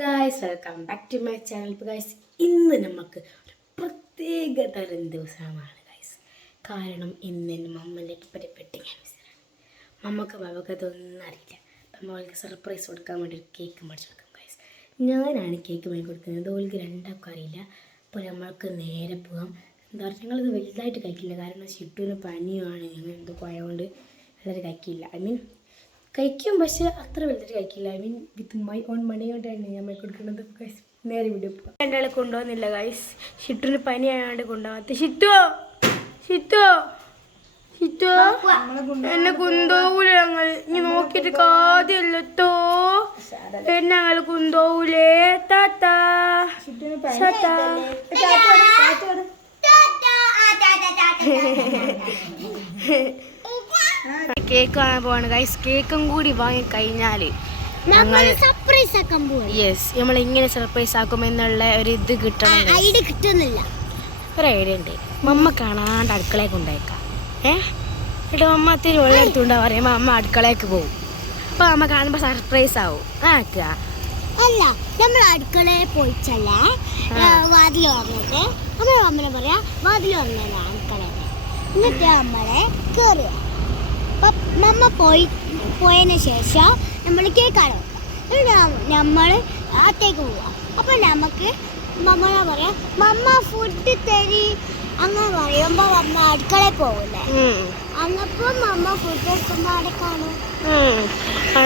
Guys welcome back to my channel. ഇപ്പോൾ guys ഇന്ന് നമുക്ക് ഒരു പ്രത്യേക തരം ദിവസമാണ് ഗായ്സ്. കാരണം ഇന്ന് എൻ്റെ മമ്മൻ്റെ വെഡിങ് ആനിവേഴ്സറിയാണ്. മമ്മക്ക് ബാബക്കതൊന്നും അറിയില്ല. നമ്മൾക്ക് സർപ്രൈസ് കൊടുക്കാൻ വേണ്ടി ഒരു കേക്ക് മേടിച്ച് കൊടുക്കും ഗായ്സ്. ഞാനാണ് കേക്ക് മേടി കൊടുക്കുന്നത്. ഓൾക്ക് രണ്ടാൾക്കും അറിയില്ല. അപ്പോൾ നമ്മൾക്ക് നേരെ പോകാം. എന്താ പറയുക, ഞങ്ങളിത് വലുതായിട്ട് കഴിക്കില്ല. കാരണം ഷിട്ടുവിന് പനിയാണ്, ഞങ്ങൾ എന്തൊക്കെ ആയതുകൊണ്ട് എല്ലാവരും കഴിക്കില്ല. കഴിക്കും, പക്ഷെ അത്ര വലുതായിട്ട് കഴിക്കില്ല. വിത്ത് മൈ ഓൺ മണി കൊണ്ടാണ് ഞാൻ കൊടുക്കുന്നത് ഗൈസ്. നേരെ വീഡിയോ പോകാം. രണ്ടാളെ കൊണ്ടുപോകുന്നില്ല ഗൈസ്, ഷിട്ടുവിന് പനി ആയതുകൊണ്ട് കൊണ്ടുപോകാത്ത. ഷിറ്റോ എന്നെ കൊണ്ടുപോകൂലേ ഞങ്ങൾ? ഇനി നോക്കിയിട്ട് കാര്യല്ലോ, എന്നെ ഞങ്ങൾ കൊണ്ടുപോകൂലേ താത്താ. കേക്ക് വാങ്ങാൻ പോവാണ് ഗൈസ്. കേക്കും കൂടി വാങ്ങി കഴിഞ്ഞാൽ നമ്മൾ എങ്ങനെ സർപ്രൈസ് ആക്കും എന്നുള്ള ഒരു ഇത് കിട്ടണം. ഒരു ഐഡിയ ഉണ്ട്. മമ്മ കാണാണ്ട് അടുക്കളയൊക്കെ ഉണ്ടായേക്കാം. എന്നിട്ട് മമ്മ അത്തിരി വെള്ളം എടുത്തുകൊണ്ടാ പറയുമ്പോൾ അമ്മ അടുക്കളയ്ക്ക് പോകും. അപ്പൊ അമ്മ കാണുമ്പോ സർപ്രൈസ് ആവും. അല്ല, നമ്മൾ അടുക്കളയിൽ പോയിച്ചല്ലേ വാതിൽ തുറന്നിട്ട് അമ്മ പറയാ വാതിൽ തുറന്നല്ലേ അടുക്കളയിൽ. എന്നിട്ട് നമ്മളെ കയറുക. അപ്പം മമ്മ പോയതിന് ശേഷം നമ്മൾ കേക്കാണ് നമ്മൾ അകത്തേക്ക് പോവുക. അപ്പം നമുക്ക് മമ്മനെ പറയാം മമ്മ ഫുഡ് തരി അങ്ങനെ പറയുമ്പോൾ മമ്മ അടുക്കളയിൽ പോകില്ലേ. അങ്ങപ്പോൾ മമ്മ ഫുഡ് എടുക്കുമ്പോൾ അവിടെ കാണും.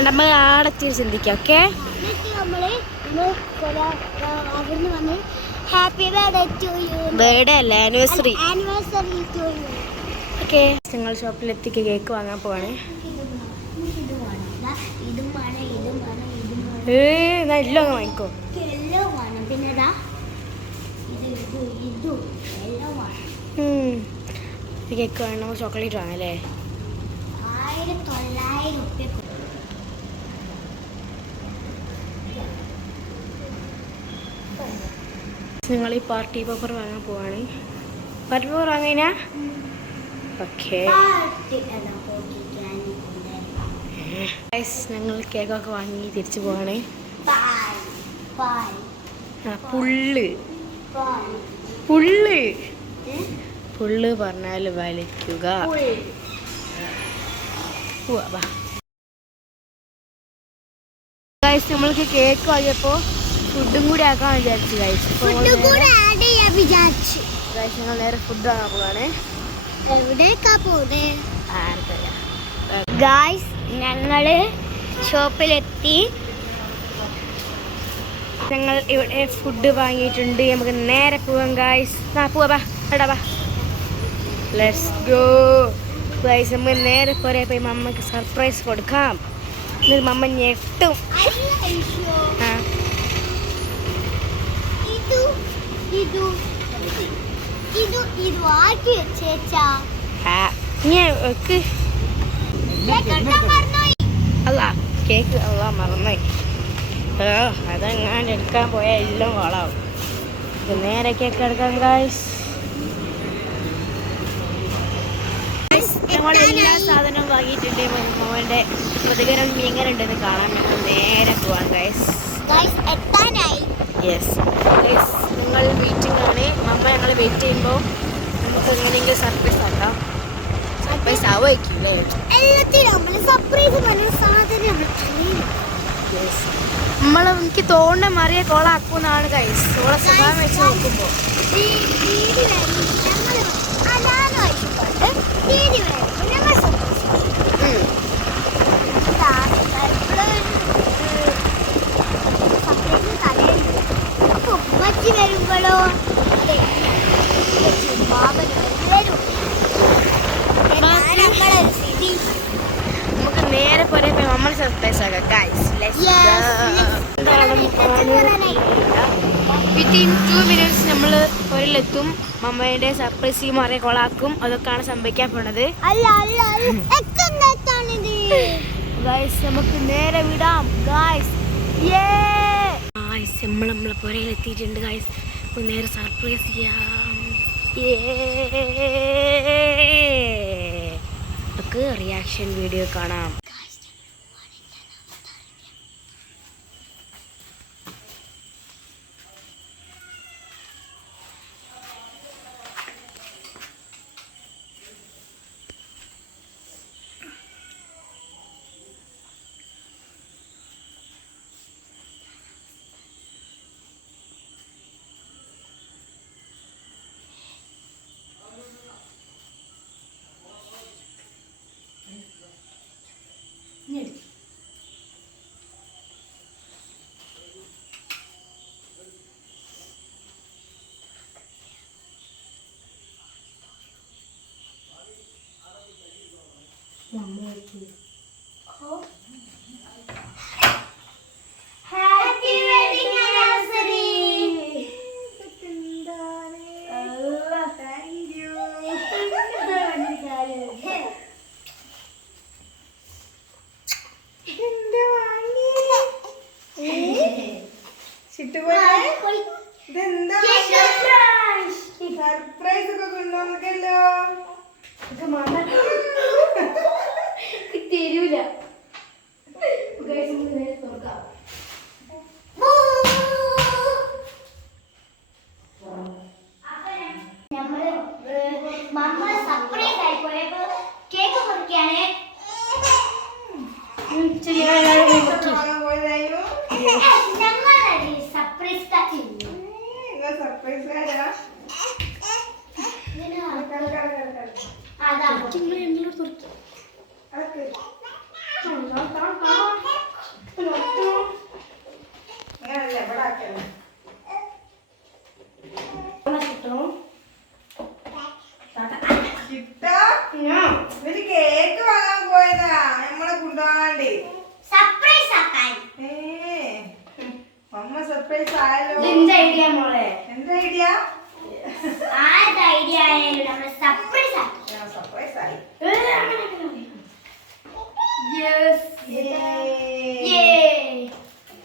നമ്മൾ ആടെ ചിന്തിക്കാം. ഓക്കെ, എന്നിട്ട് നമ്മൾ അവിടുന്ന് വന്ന് happy birthday to you. Birthday അല്ല, ആനിവേഴ്സറി ടു യു. ഓക്കെ, ഞങ്ങൾ ഷോപ്പിലെത്തിക്ക് കേക്ക് വാങ്ങാൻ പോവാണ്. എല്ലാം വാങ്ങിക്കോ. കേക്ക് വേണം, ചോക്ലേറ്റ് വാങ്ങല്ലേ. 1900 നിങ്ങൾ ഈ പാർട്ടി പേപ്പർ വാങ്ങാൻ പോവാണ്. Party paper വാങ്ങിനാ? ഓക്കെ, ഞങ്ങൾ കേക്കൊക്കെ വാങ്ങി തിരിച്ചു പോവാണ്. പുള്ള് പറഞ്ഞാൽ വലിക്കുക. നമ്മൾക്ക് കേക്ക് വാങ്ങിയപ്പോൾ ഫുഡും കൂടി ആക്കാൻ വിചാരിച്ചു ഗൈസ്. ഞങ്ങൾ നേരെ ഫുഡ് വാങ്ങാൻ പോവാണ്. ഗായ്സ് ഞങ്ങള് ഷോപ്പിലെത്തി. ഞങ്ങൾ ഇവിടെ ഫുഡ് വാങ്ങിയിട്ടുണ്ട്. നമുക്ക് നേരെ പോവാം ഗായ്സ്. പോവാ, ലെറ്റ്സ് ഗോ ഗായ്സ്. നമ്മൾ നേരെ പോരെ പോയി മമ്മക്ക് സർപ്രൈസ് കൊടുക്കാം. എന്നിട്ട് മമ്മ ഞെട്ടും. അല്ല കേക്ക് അല്ല മറന്നായി. അതെങ്ങാണ്ട് എടുക്കാൻ പോയാൽ എല്ലാം വളാവും. നേരെ കേക്ക് എടുക്കാം ഗായ്സ്. നമ്മളെല്ലാ സാധനവും വാങ്ങിയിട്ടുണ്ട്. മോൻ്റെ പ്രതികരണം എങ്ങനെ ഉണ്ടെന്ന് കാണാൻ ഞങ്ങൾ നേരെ പോവാം ഗൈസ്. യെസ് ഗൈസ്, ഞങ്ങൾ വെയിറ്റിംഗ് ആണ്. മമ്മ ഞങ്ങൾ വെയിറ്റ് ചെയ്യുമ്പോൾ നമുക്ക് എങ്ങനെയെങ്കിലും സർപ്രൈസ് ആക്കാം. സർപ്രൈസ് ആവുമായിരിക്കില്ലേ? എനിക്ക് തോന്നുന്ന മറിയ കോളാക്കുന്നാണ് ഗൈസ്. ഓളെ സ്വഭാവം വെച്ച് നോക്കുമ്പോൾ വരുമ്പോഴോ നമുക്ക് നേരെ പോലെ നമ്മൾ സർപ്രൈസ് ആക്കാം ഗൈസ്. വിത്തിൻ 2 minutes നമ്മൾ ഒരിലെത്തും. മമ്മയുടെ സർപ്രൈസ് ഈ മറിയ കോളാക്കും. അതൊക്കെയാണ് സംഭവിക്കാൻ പോണത് ഗൈസ്. നമുക്ക് നേരെ വിടാം ഗൈസ്. നമ്മളെ പുരയിലെത്തിയിട്ടുണ്ട് ഗൈസ്. അപ്പോൾ നേരെ സർപ്രൈസ് ചെയ്യാം. നമുക്ക് റിയാക്ഷൻ വീഡിയോ കാണാം. Happy wedding anniversary. സർപ്രൈസ് ഒക്കെ കൊണ്ടുവന്നല്ലോ. തരൂല. നമ്മള് സർപ്രൈസ് ആയി പോയപ്പോ കേക്ക് മുറിക്കാണ്. പോയതായോ ഞങ്ങളാണ് സർപ്രൈസ് സർപ്രൈസ് അതാ ഒരു കേക്ക് വാങ്ങാൻ പോയതാ നമ്മളെ കൊണ്ടുപോകാണ്ട്. സർപ്രൈസ് ആക്കാൻ. അമ്മ സർപ്രൈസ് ആയല്ലോ. എന്റെ ഐഡിയ മോളെ. എന്താ ഐഡിയ? ആരുടെ ഐഡിയ ആയാലും നമ്മൾ സർപ്രൈസ് ആക്കി. സർപ്രൈസ് ആയി.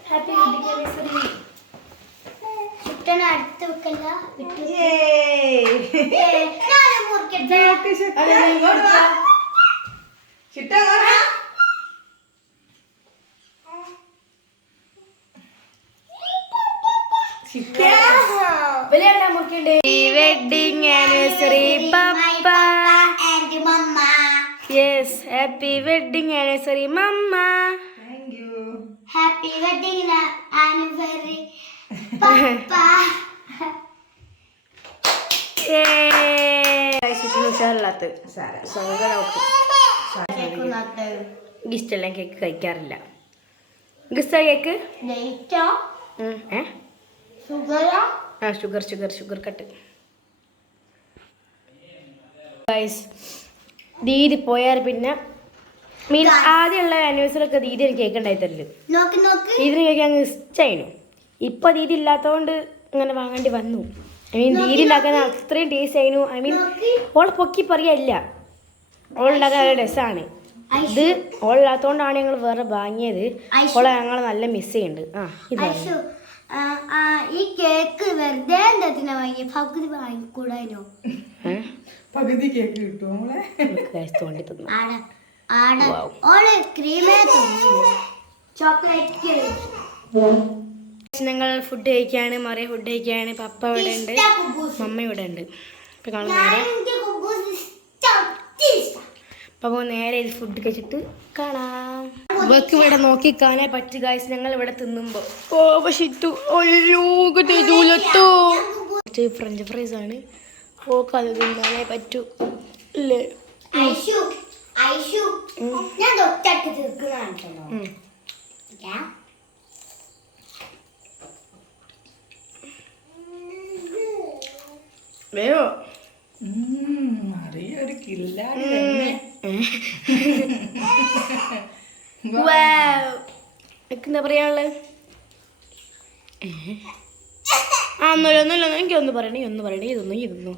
Happy wedding anniversary. ചുറ്റനെ അടുത്ത് വെക്കല്ല. ഞാൻ മുറിക്കട്ടെ. Wedding anniversary papa. And mamma. Yes, happy wedding anniversary mamma. Happy wedding anniversary papa. ഉഷാറില്ലാത്ത ഇഷ്ടമല്ല കേക്ക് കഴിക്കാറില്ല. ഗിസ്റ്റ കേക്ക് ലേറ്റോ ഷുഗറോ? ആ ഷുഗർ കട്ട്. ദീദി പോയാൽ പിന്നെ മീൻ ആദ്യമുള്ള ആനിവേഴ്സറി ഒക്കെ ദീദി എനിക്ക് കേക്ക് ഉണ്ടായി തരല്. നോക്ക് നോക്ക്. ദീദിന് കേക്ക് അങ്ങ് ഇഷ്ടമായിരുന്നു. ഇപ്പൊ ദീദി ഇല്ലാത്തതുകൊണ്ട് ഇങ്ങനെ വാങ്ങേണ്ടി വന്നു. ഐ മീൻ ദീദി ഉണ്ടാക്കാൻ അത്രയും ടേസ്റ്റ് ആയിരുന്നു. ഐ മീൻ ഓൾ പൊക്കി പറയല്ല, ഓൾ ഉണ്ടാക്കാൻ നല്ല രസമാണ്. ഇത് ഓളില്ലാത്തതുകൊണ്ടാണ് ഞങ്ങൾ വേറെ വാങ്ങിയത്. ഓളെ ഞങ്ങൾ നല്ല മിസ് ചെയ്യുന്നുണ്ട്. ഐഷു, ഈ കേക്ക് വെറുതെ എന്തിനാ വാങ്ങിയ? പകുതി വാങ്ങിക്കൂടാനോ? പകുതി കേക്ക് കിട്ടും നമ്മളെ തോണ്ടി തന്നു. ഓള് ക്രീമേ ചോക്ലേറ്റ്. ഞങ്ങൾ ഫുഡ് കഴിക്കാണ്, മറിയ ഫുഡ് കഴിക്കാണ്. പപ്പ ഇവിടെ ഉണ്ട്, മമ്മ ഇവിടെ ഉണ്ട്. ഇപ്പൊ ഞങ്ങൾ നേരെ അപ്പോൾ നേരെ ഇത് ഫുഡ് കഴിച്ചിട്ട് കാണാം. ഇവർക്ക് ഇവിടെ നോക്കിക്കാനേ പറ്റു ഗൈസ്. ഞങ്ങൾ ഇവിടെ തിന്നുമ്പോ ഫ്രഞ്ച് ഫ്രൈസ് ആണ്. ഓക്ക് അത് തിന്നാനേ പറ്റൂ ഇല്ലേ? ഞാൻ തൊട്ടടുത്ത് തീർക്കുന്നതാണല്ലോ. വേയോ അറിയൊരു കില്ലാടി എന്താ പറയാനുള്ളത്? ഒന്നുമില്ല എനിക്കൊന്ന് പറയണേ ഇതൊന്നും